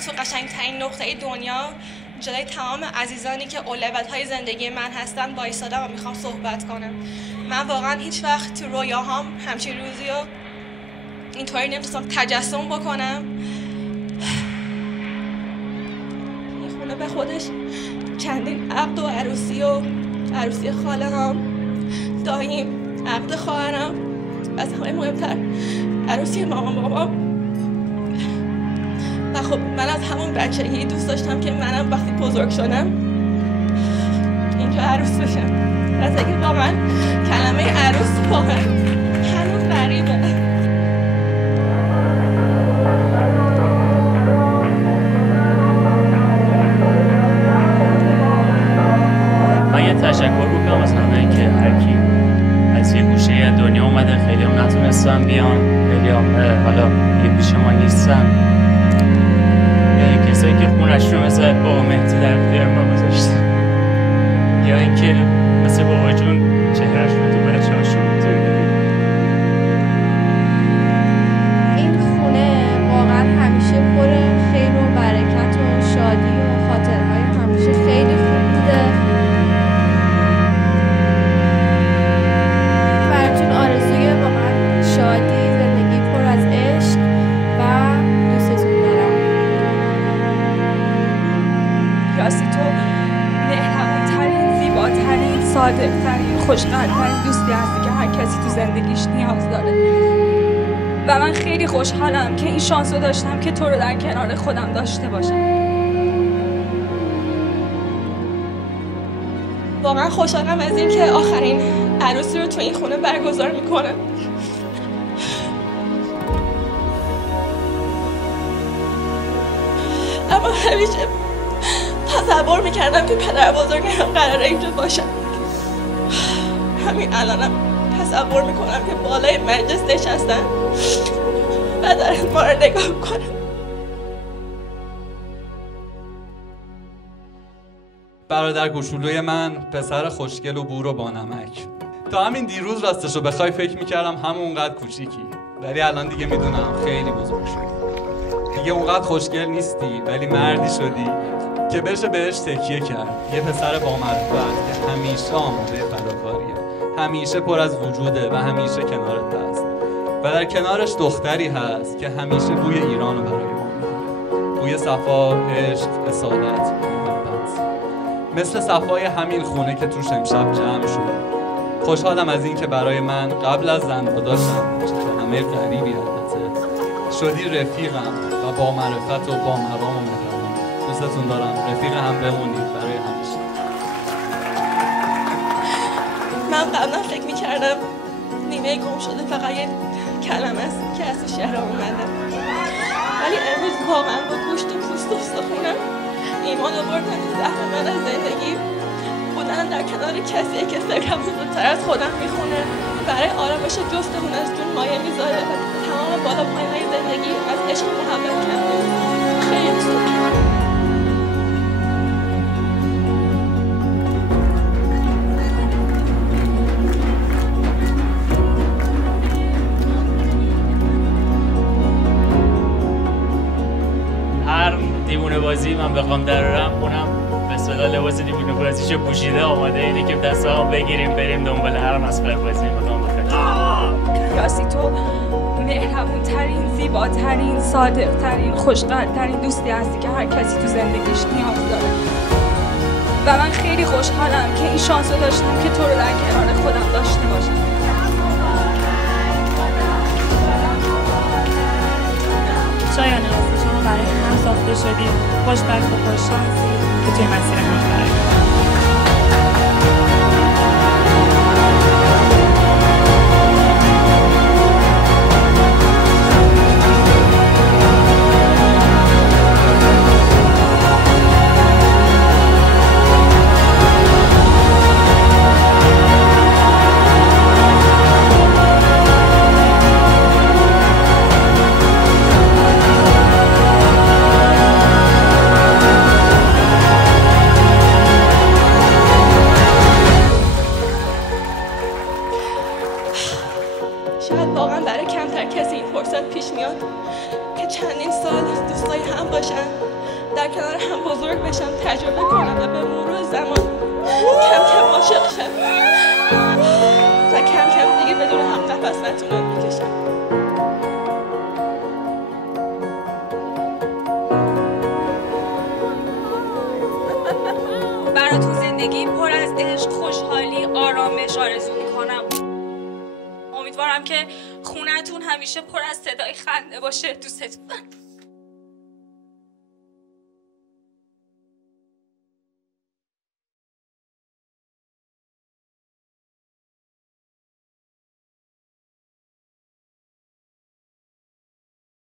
امروز تو قشنگترین نقطه دنیا جلوی تمام عزیزانی که اولویت‌های زندگی من هستن وایسادم و میخوام صحبت کنم. من واقعا هیچ وقت تو رویاهام همچین روزی رو اینطوری نمیتونستم تجسم بکنم. این خونه به خودش چندین عقد و عروسی خاله هم، داییم، عقد خواهرم، از همه مهمتر عروسی مامان بابام. و خب من از همون بچگی دوست داشتم که منم وقتی بزرگ شدم اینجا عروس بشم. از اگه واقعا کلمه عروس واقعا هنوز غریبه. من یه تشکر بکنم از همه که هر کی از یه گوشه دنیا اومده. خیلی هم نتونستم بیان، خیلی هم حالا یه پیش ما نیستن، کسایی که خونش رو مثل بابا مهدی در اختیار ما گذاشتن، یا اینکه مثل بابا جون چهرش رو تو بچه هاشون میتونی ببینی. این خونه واقعا همیشه پر خیر و برکت و شادی و خاطرهای همیشه خیلی خوب بوده. براتون آرزوی واقعا شادی، زندگی پر از عشق و دوستتون دارم. یاسی تو مهربون‌ترین، زیباترین، صادق‌ترین، خوشقلب‌ترین دوستی هستی که هر کسی تو زندگیش نیاز داره. و من خیلی خوشحالم که این شانس رو داشتم که تو رو در کنار خودم داشته باشم. واقعا خوشحالم از این که آخرین عروسی رو تو این خونه برگزار میکنم. اما همیشه تصور میکردم که پدر بزرگم قراره اینجا باشم. همین الانم تصور میکنم که بالای مجلس نشستن و دارن ما رو نگاه کنم. برادر کوچولوی من، پسر خوشگل و بور و بانمک. تا همین دیروز راستشو بخوای فکر میکردم همونقدر کوچیکی، ولی الان دیگه میدونم خیلی بزرگ شدی. دیگه اونقدر خوشگل نیستی، ولی مردی شدی که بشه بهش تکیه کرد. یه پسر بامعرفت که همیشه آماده فداکاریه، همیشه پر از وجوده و همیشه کنارت هست. و در کنارش دختری هست که همیشه بوی ایرانو برای ما میاره. بوی صفا، عشق، اصالت، محبت. مثل صفای همین خونه که توش امشب جمع شد. خوشحالم از این که برای من قبل از زنداداشم که همه غریبی البته شدی رفیقم و با معرفت و با مرام و مهربان. دوستتون دارم، رفیق هم بمونید برای همیشه. من قبلا فکر میکردم نیمه گم شده فقط یه کلمه است که از شهر اومده، ولی امروز واقعا با گوشت و پوست و استخونم ایمان آوردم که زهر من از زندگی بودن در کنار کسی که فکرم زودتر از خودم میخونه برای آرامش جفتمون از جون مایه میذاره و تمام بالا پایین‌های زندگی از عشق و محبت کنم. خیلی دوست دیوونه بازی من بخوام درارم، اونم به اصطلاح لباس دیوونه بازیشو پوشیده آماده اینه که دست‌ها بگیریم بریم دنبال هر مسخره بازی بخوام بخریم. یاسی تو مهربون‌ترین، زیباترین، صادق‌ترین، خوشقلب‌ترین دوستی هستی که هر کسی تو زندگیش نیاز داره. و من خیلی خوشحالم که این شانس رو داشتم که تو رو در کنار خودم داشته باشم. شایانه هستی، شما برای هم ساخته شدی. خوشبخت و خوششانسی که توی مسیر هم قرار شاید واقعا برای کمتر کسی این فرصت پیش میاد که چندین سال دوستای هم باشن، در کنار هم بزرگ بشن، تجربه کنن و به مرور زمان کم کم عاشق شن و کم کم دیگه بدون هم نفس نتونن بکشن. براتون زندگی پر از عشق، خوشحالی، آرامش آرزو میکنم. امیدوارم که خونه‌تون همیشه پر از صدای خنده باشه. دوستتون